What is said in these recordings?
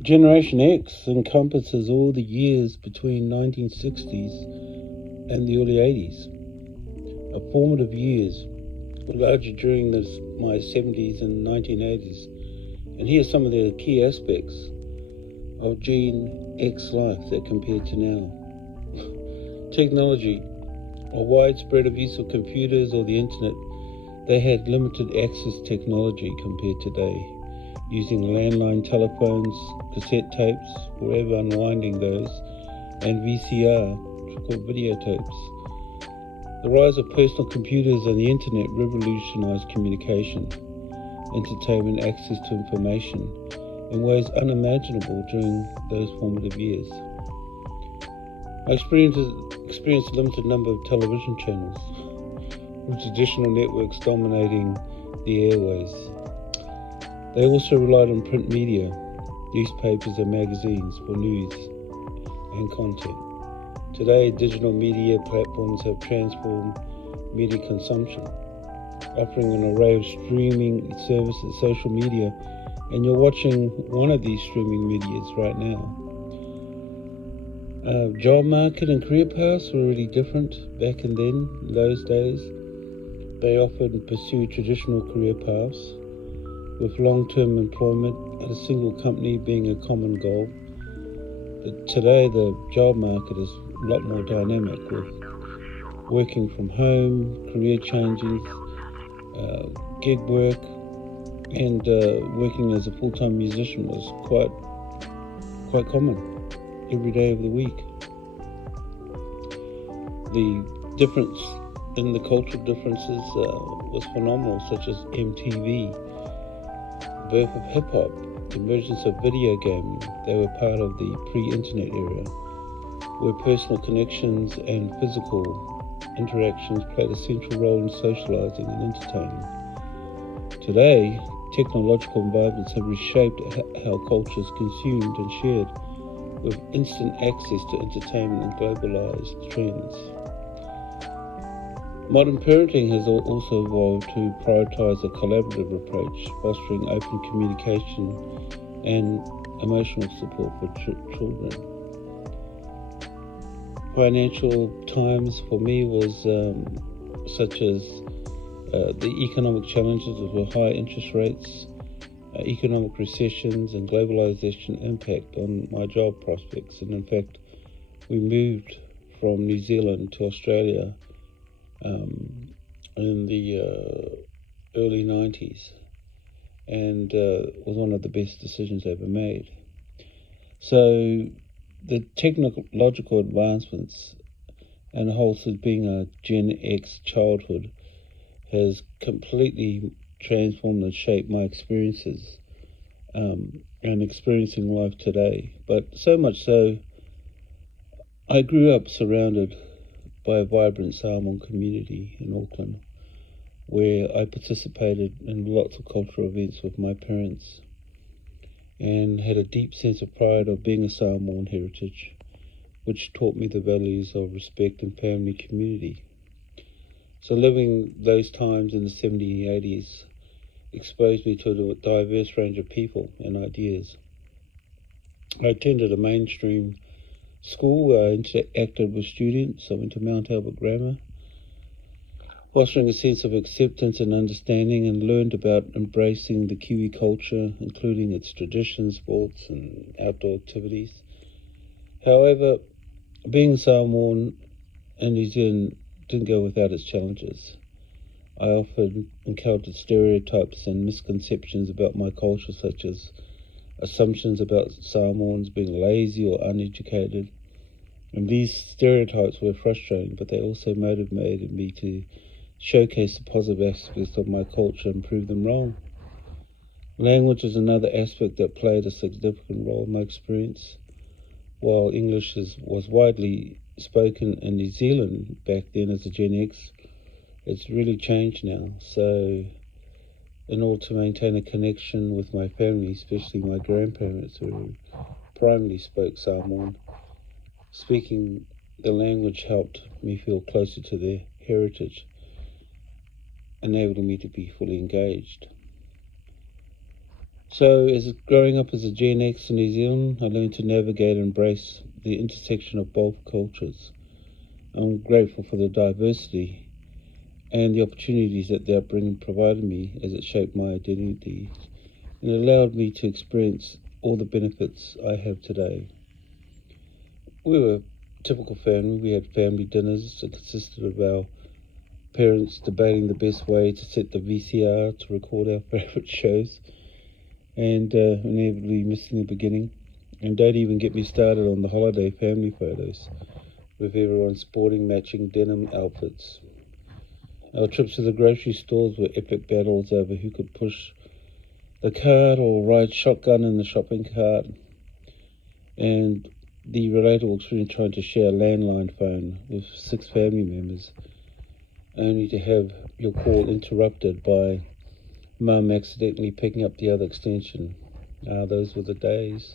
Generation X encompasses all the years between 1960s and the early 80s. Formative years were largely during my 70s and 1980s. And here are some of the key aspects of Gen X life that compared to now. Technology, a widespread of use of computers or the internet. They had limited access technology compared to today, using landline telephones, cassette tapes, forever unwinding those, and VCR, which are called videotapes. The rise of personal computers and the internet revolutionized communication, entertainment, access to information in ways unimaginable during those formative years. I experienced a limited number of television channels, with traditional networks dominating the airways. They also relied on print media, newspapers and magazines for news and content. Today, digital media platforms have transformed media consumption, offering an array of streaming services, social media, and you're watching one of these streaming medias right now. Job market and career paths were really different back and then, in those days. They often pursued traditional career paths, with long-term employment at a single company being a common goal. But today the job market is a lot more dynamic, with working from home, career changes, gig work, and working as a full-time musician was quite common every day of the week. The difference in the cultural differences was phenomenal, such as MTV, birth of hip-hop, the emergence of video gaming. They were part of the pre-internet era, where personal connections and physical interactions played a central role in socializing and entertaining. Today, technological environments have reshaped how culture is consumed and shared, with instant access to entertainment and globalized trends. Modern parenting has also evolved to prioritize a collaborative approach, fostering open communication and emotional support for children. Financial times for me was such as the economic challenges of high interest rates, economic recessions and globalization impact on my job prospects. And in fact, we moved from New Zealand to Australia in the early 90s, and was one of the best decisions I ever made. So the technological advancements and also being a Gen X childhood has completely transformed and shaped my experiences and experiencing life today. But so much so, I grew up surrounded by a vibrant Samoan community in Auckland, where I participated in lots of cultural events with my parents and had a deep sense of pride of being a Samoan heritage, which taught me the values of respect and family community. So living those times in the 70s and 80s exposed me to a diverse range of people and ideas. I attended a mainstream school where I interacted with students. I went to Mount Albert Grammar, fostering a sense of acceptance and understanding, and learned about embracing the Kiwi culture, including its traditions, sports and outdoor activities. However, being Samoan in New Zealand didn't go without its challenges. I often encountered stereotypes and misconceptions about my culture, such as assumptions about Samoans being lazy or uneducated. And these stereotypes were frustrating, but they also motivated me to showcase the positive aspects of my culture and prove them wrong. Language is another aspect that played a significant role in my experience. While English was widely spoken in New Zealand back then as a Gen X, it's really changed now. So in order to maintain a connection with my family, especially my grandparents who primarily spoke Samoan, speaking the language helped me feel closer to their heritage, enabling me to be fully engaged. So, as growing up as a Gen X in New Zealand, I learned to navigate and embrace the intersection of both cultures. I'm grateful for the diversity and the opportunities that their upbringing provided me as it shaped my identity and allowed me to experience all the benefits I have today. We were a typical family. We had family dinners that consisted of our parents debating the best way to set the VCR to record our favourite shows, and inevitably missing the beginning. And don't even get me started on the holiday family photos, with everyone sporting matching denim outfits. Our trips to the grocery stores were epic battles over who could push the cart or ride shotgun in the shopping cart, and the relatable experience trying to share a landline phone with 6 family members, only to have your call interrupted by Mum accidentally picking up the other extension. Those were the days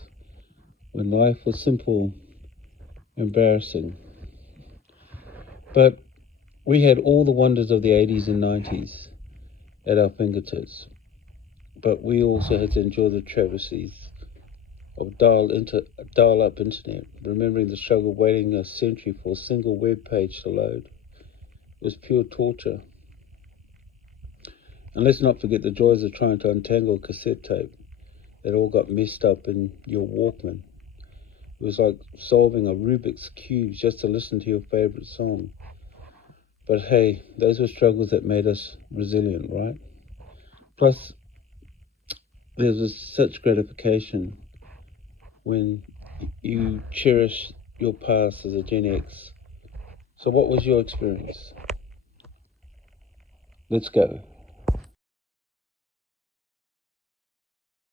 when life was simple, embarrassing. But we had all the wonders of the 80s and 90s at our fingertips. But we also had to endure the travesties of dial-up internet, remembering the struggle waiting a century for a single web page to load. It was pure torture. And let's not forget the joys of trying to untangle cassette tape that all got messed up in your Walkman. It was like solving a Rubik's Cube just to listen to your favorite song. But hey, those were struggles that made us resilient, right? Plus, there was such gratification when you cherish your past as a Gen X. So what was your experience? Let's go.